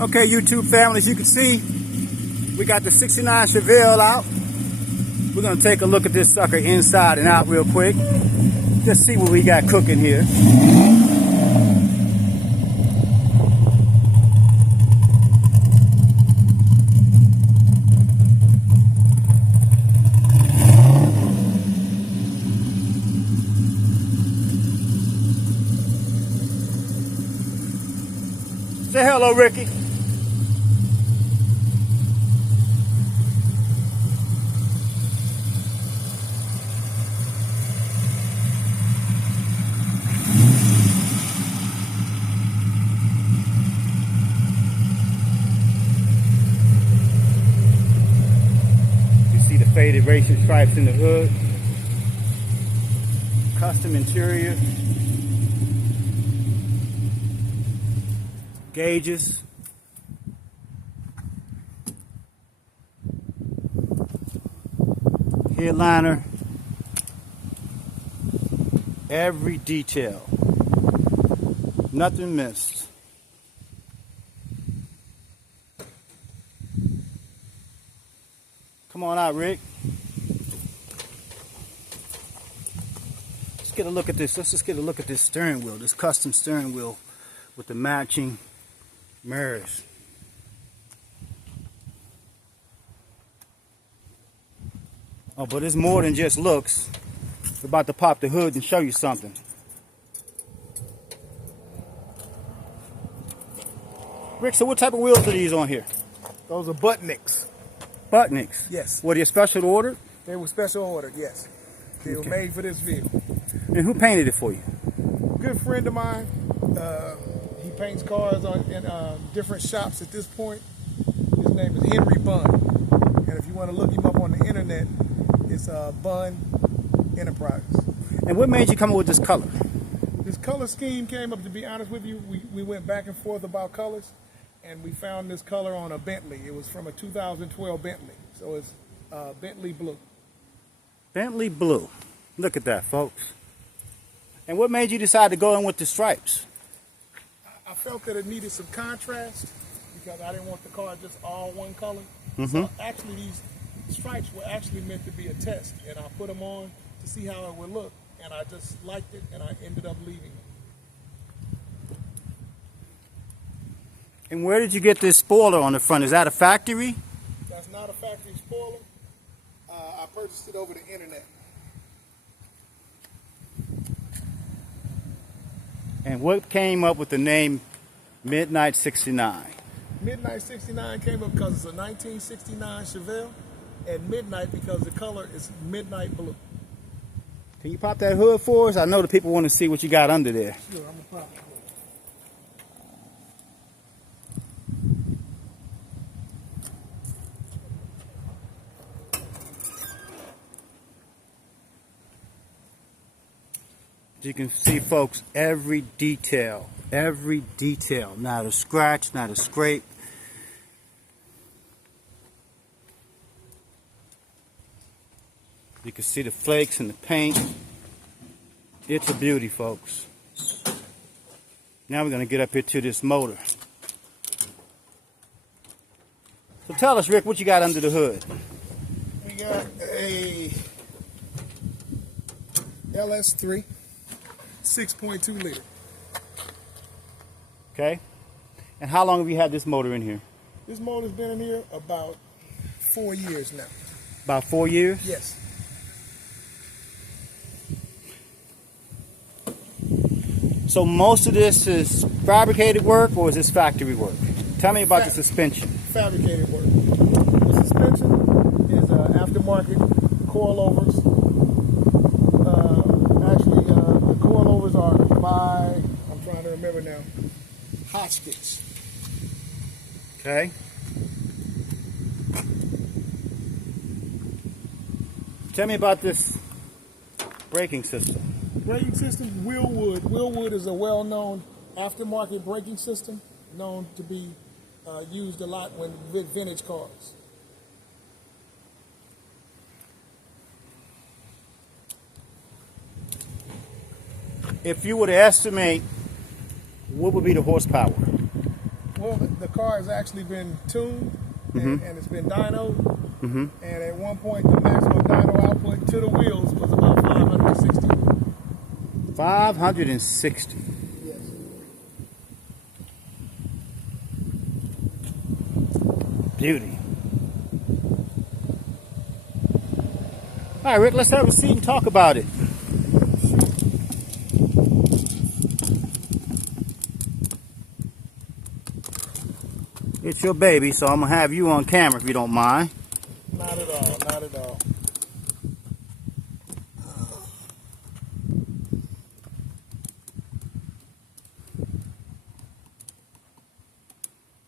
Okay, YouTube family, as you can see, we got the 69 Chevelle out. We're going to take a look at this sucker inside and out real quick. Just see what we got cooking here. Say hello, Ricky. You see the faded racing stripes in the hood. Custom interior. Gauges. Headliner. Every detail. Nothing missed. Come on out, Rick. Let's get a look at this. Let's just get a look at this steering wheel, this custom steering wheel with the matching mirrors. Oh, but it's more than just looks. We're about to pop the hood and show you something. Rick, so what type of wheels are these on here? Those are Buttnicks. Buttnicks? Yes. Were they special ordered? They were special ordered, yes. They were made for this vehicle. And who painted it for you? Good friend of mine. He paints cars in different shops at this point. His name is Henry Bunn. And if you want to look him up on the internet, it's Bunn Enterprises. And what made you come up with this color? This color scheme came up, to be honest with you. We went back and forth about colors, and we found this color on a Bentley. It was from a 2012 Bentley. So it's Bentley blue. Bentley blue. Look at that, folks. And what made you decide to go in with the stripes? I felt that it needed some contrast because I didn't want the car just all one color. Mm-hmm. So actually these stripes were actually meant to be a test, and I put them on to see how it would look, and I just liked it, and I ended up leaving it. And where did you get this spoiler on the front? Is that a factory? That's not a factory spoiler. I purchased it over the internet. And what came up with the name Midnight 69? Midnight 69 came up because it's a 1969 Chevelle, and midnight because the color is midnight blue. Can you pop that hood for us? I know the people want to see what you got under there. Sure, I'm going to pop it. You can see, folks, every detail, not a scratch, not a scrape. You can see the flakes and the paint. It's a beauty, folks. Now we're going to get up here to this motor. So tell us, Rick, what you got under the hood? We got a LS3. 6.2 liter. Okay. And how long have you had this motor in here? This motor's been in here about 4 years now. About 4 years? Yes. So most of this is fabricated work, or is this factory work? Tell me about the suspension. Fabricated work. The suspension is aftermarket coilovers. Actually, the coilovers are by, I'm trying to remember now, Hotchkiss. Okay. Tell me about this braking system. Braking system, Willwood. Willwood is a well-known aftermarket braking system, known to be used a lot with vintage cars. If you were to estimate, what would be the horsepower? Well, the car has actually been tuned and it's been dynoed. And at one point, the maximum dyno output to the wheels was about 560. 560. Yes. Beauty. All right, Rick, let's have a seat and talk about it. It's your baby, so I'm going to have you on camera if you don't mind. Not at all, not at all.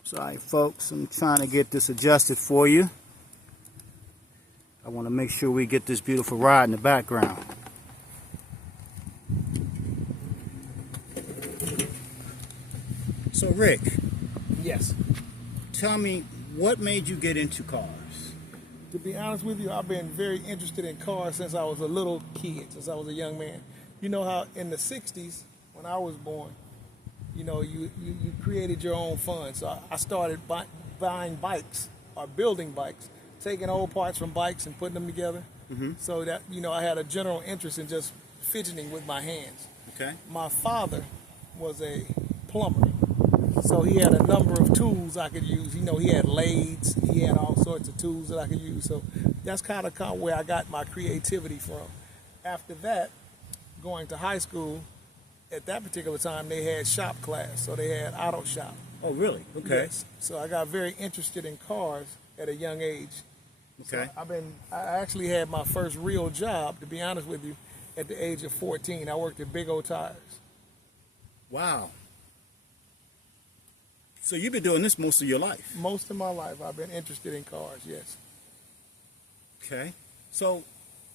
Sorry, folks, I'm trying to get this adjusted for you. I want to make sure we get this beautiful ride in the background. So, Rick. Yes. Tell me, what made you get into cars? To be honest with you, I've been very interested in cars since I was a little kid, since I was a young man. You know how in the 60s, when I was born, you know, you created your own fun. So I started buying bikes or building bikes, taking old parts from bikes and putting them together. So that, you know, I had a general interest in just fidgeting with my hands. Okay. My father was a plumber. So he had a number of tools I could use. You know, he had lathes, he had all sorts of tools that I could use. So that's kind of where I got my creativity from. After that, going to high school, at that particular time, they had shop class. So they had auto shop. Oh, really? Okay. Yes. So I got very interested in cars at a young age. Okay. So I actually had my first real job, to be honest with you, at the age of 14. I worked at Big O Tires. Wow. So you've been doing this most of your life? Most of my life, I've been interested in cars, yes. Okay. So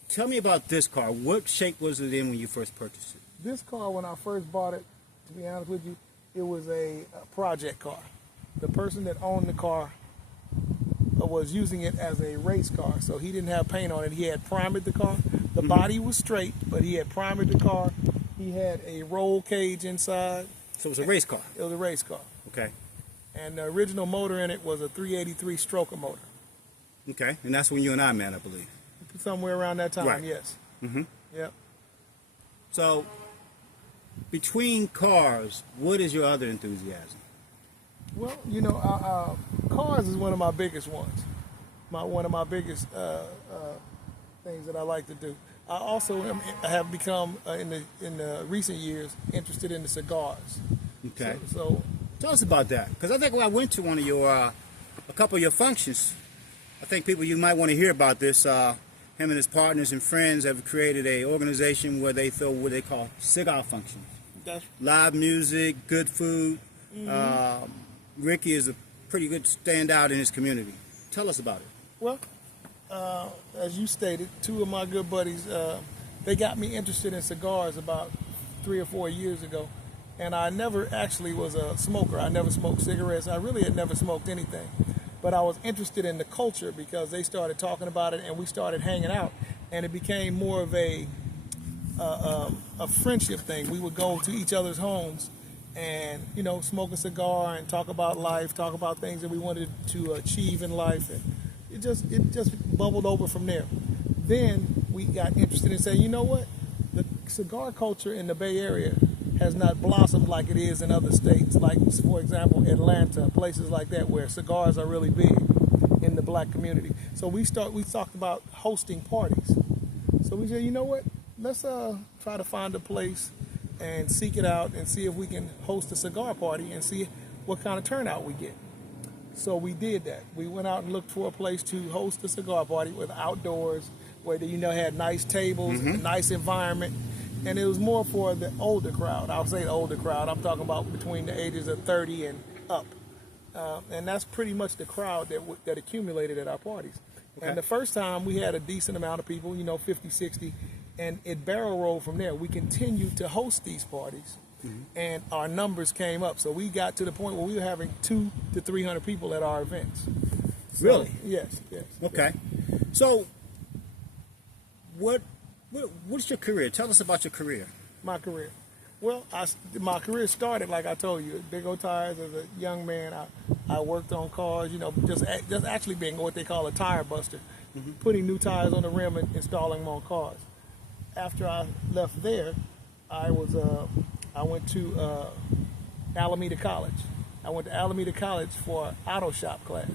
tell me about this car. What shape was it in when you first purchased it? This car, when I first bought it, to be honest with you, it was a project car. The person that owned the car was using it as a race car, so he didn't have paint on it. He had primered the car. The body was straight, but he had primered the car. He had a roll cage inside. So it was a race car? It was a race car. Okay. And the original motor in it was a 383 stroker motor. Okay, and that's when you and I met, I believe. Somewhere around that time, right. Yes. Yep. So between cars, what is your other enthusiasm? Well, you know, cars is one of my biggest ones. One of my biggest things that I like to do. I also have become in the recent years interested in the cigars. Okay. So tell us about that, because I think when I went to one of your, a couple of your functions, I think people, you might want to hear about this. Him and his partners and friends have created a organization where they throw what they call cigar functions. Live music, good food. Ricky is a pretty good standout in his community. Tell us about it. Well, as you stated, two of my good buddies, they got me interested in cigars about 3 or 4 years ago. And I never actually was a smoker. I never smoked cigarettes. I really had never smoked anything. But I was interested in the culture because they started talking about it and we started hanging out. And it became more of a friendship thing. We would go to each other's homes and, you know, smoke a cigar and talk about life, talk about things that we wanted to achieve in life. And it just bubbled over from there. Then we got interested in saying, you know what? The cigar culture in the Bay Area has not blossomed like it is in other states, like, for example, Atlanta, places like that where cigars are really big in the black community. So we talked about hosting parties. So we said, you know what, let's try to find a place and seek it out and see if we can host a cigar party and see what kind of turnout we get. So we did that. We went out and looked for a place to host a cigar party with outdoors, where had nice tables, a nice environment. And it was more for the older crowd. I'll say the older crowd. I'm talking about between the ages of 30 and up. And that's pretty much the crowd that accumulated at our parties. Okay. And the first time we had a decent amount of people, 50, 60, and it barrel rolled from there. We continued to host these parties, and our numbers came up. So we got to the point where we were having 200 to 300 people at our events. So, really? Yes. Okay. Yes. So what's your career? Tell us about your career. My career. Well, my career started, like I told you, Big O Tires. As a young man, I worked on cars, just actually being what they call a tire buster, putting new tires on the rim and installing them on cars. After I left there, I went to Alameda College. I went to Alameda College for auto shop class.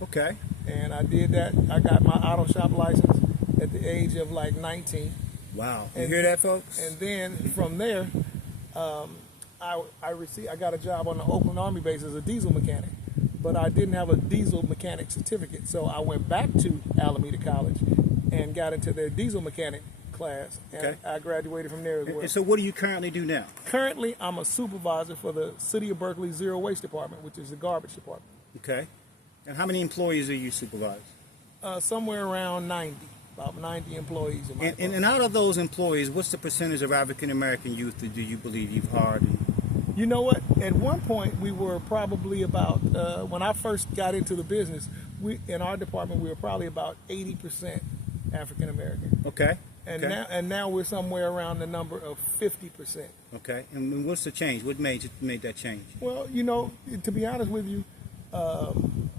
Okay. And I did that. I got my auto shop license at the age of like 19. Wow. You hear that, folks? And then from there, I got a job on the Oakland Army base as a diesel mechanic, but I didn't have a diesel mechanic certificate, so I went back to Alameda College and got into their diesel mechanic class, and Okay. I graduated from there as well. And so what do you currently do now? Currently, I'm a supervisor for the City of Berkeley Zero Waste Department, which is the garbage department. Okay. And how many employees do you supervise? Somewhere around 90, about 90 employees. In my department. And out of those employees, what's the percentage of African American youth that do you believe you've hired? You know what? At one point, we were probably about, when I first got into the business, in our department, we were probably about 80% African American. Okay. And Okay. now we're somewhere around the number of 50%. Okay. And what's the change? What made that change? Well, to be honest with you,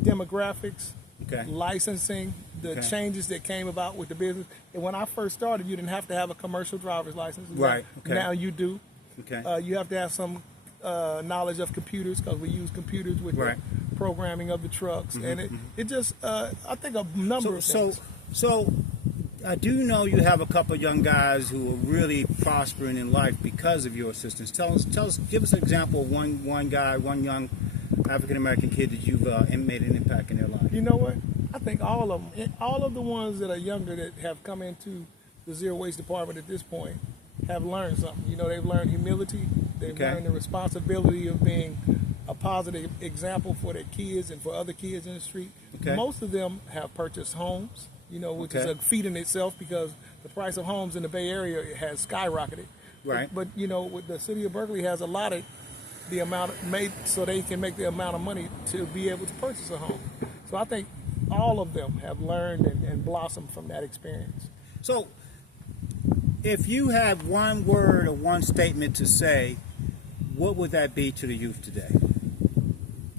demographics, Okay. licensing, the Okay. changes that came about with the business. And when I first started, you didn't have to have a commercial driver's license. Right. Okay. Now you do. Okay. You have to have some knowledge of computers because we use computers with Right. the programming of the trucks. And it just, I think a number of things. So I do know you have a couple of young guys who are really prospering in life because of your assistance. Give us an example of one guy, one young African American kid that you've made an impact in their life. You know what? I think all of them, all of the ones that are younger that have come into the zero waste department at this point have learned something. They've learned humility. They've Okay. learned the responsibility of being a positive example for their kids and for other kids in the street. Okay. Most of them have purchased homes, which is Okay. a feat in itself because the price of homes in the Bay Area has skyrocketed. Right. But with the city of Berkeley has allotted the amount made so they can make the amount of money to be able to purchase a home. So I think all of them have learned and blossomed from that experience. So if you have one word or one statement to say, what would that be to the youth today?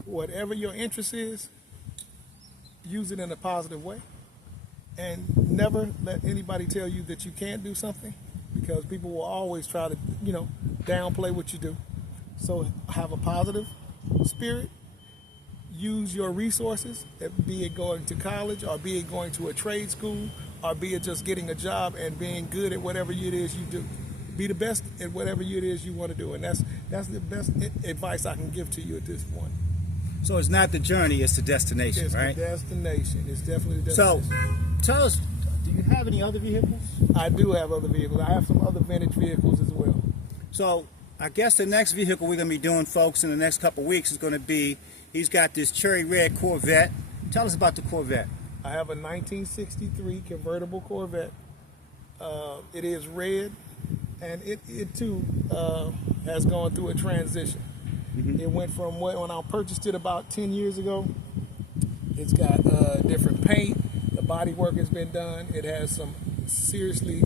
Whatever your interest is, use it in a positive way. And never let anybody tell you that you can't do something because people will always try to, downplay what you do. So have a positive spirit. Use your resources, be it going to college or be it going to a trade school or be it just getting a job and being good at whatever it is you do. Be the best at whatever it is you want to do. And that's the best advice I can give to you at this point. So it's not the journey, it's the destination, It's right? the destination. It's definitely the So destination. tell us, do you have any other vehicles? I do have other vehicles. I have some other vintage vehicles as well. So I guess the next vehicle we're going to be doing, folks, in the next couple of weeks is going to be, he's got this cherry red Corvette. Tell us about the Corvette. I have a 1963 convertible Corvette. It is red, and it too has gone through a transition. It went from when I purchased it about 10 years ago. It's got different paint. The body work has been done. It has some seriously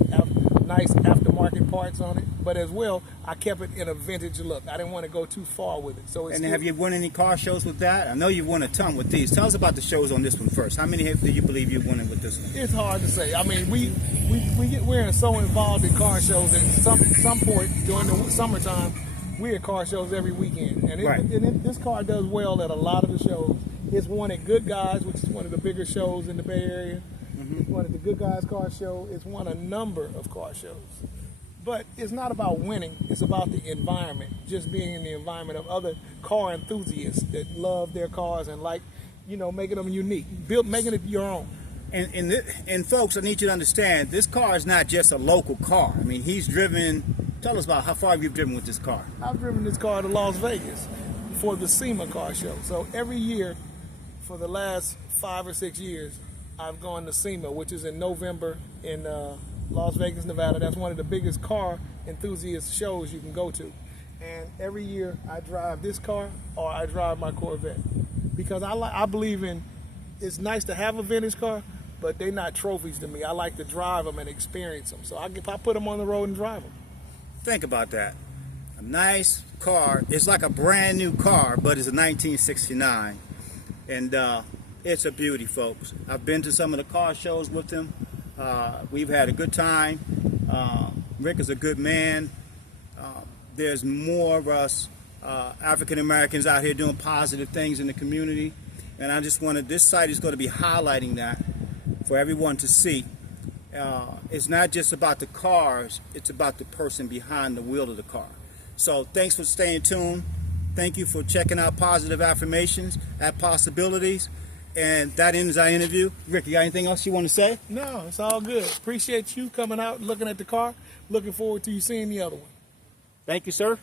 nice aftermarket parts on it. But as well, I kept it in a vintage look. I didn't want to go too far with it. So it's And have you won any car shows with that? I know you've won a ton with these. Tell us about the shows on this one first. How many do you believe you've won with this one? It's hard to say. I mean, we're so involved in car shows at some point during the summertime. We're at car shows every weekend, and this car does well at a lot of the shows. It's won at Good Guys, which is one of the bigger shows in the Bay Area. It's won at the Good Guys car show. It's won a number of car shows. But it's not about winning. It's about the environment, just being in the environment of other car enthusiasts that love their cars and like, making them unique, making it your own. And folks, I need you to understand, this car is not just a local car. I mean, he's driven. Tell us about how far you've driven with this car. I've driven this car to Las Vegas for the SEMA car show. So every year for the last 5 or 6 years, I've gone to SEMA, which is in November in Las Vegas, Nevada. That's one of the biggest car enthusiast shows you can go to. And every year I drive this car or I drive my Corvette because I believe in, it's nice to have a vintage car, but they're not trophies to me. I like to drive them and experience them. So I put them on the road and drive them. Think about that. A nice car. It's like a brand new car, but it's a 1969. And it's a beauty, folks. I've been to some of the car shows with him. We've had a good time. Rick is a good man. There's more of us African Americans out here doing positive things in the community. And I just wanted, this site is going to be highlighting that for everyone to see. It's not just about the cars, it's about the person behind the wheel of the car. So thanks for staying tuned. Thank you for checking out Positive Affirmations at Possibilities. And that ends our interview. Rick, you got anything else you want to say? No, it's all good. Appreciate you coming out and looking at the car. Looking forward to you seeing the other one. Thank you, sir.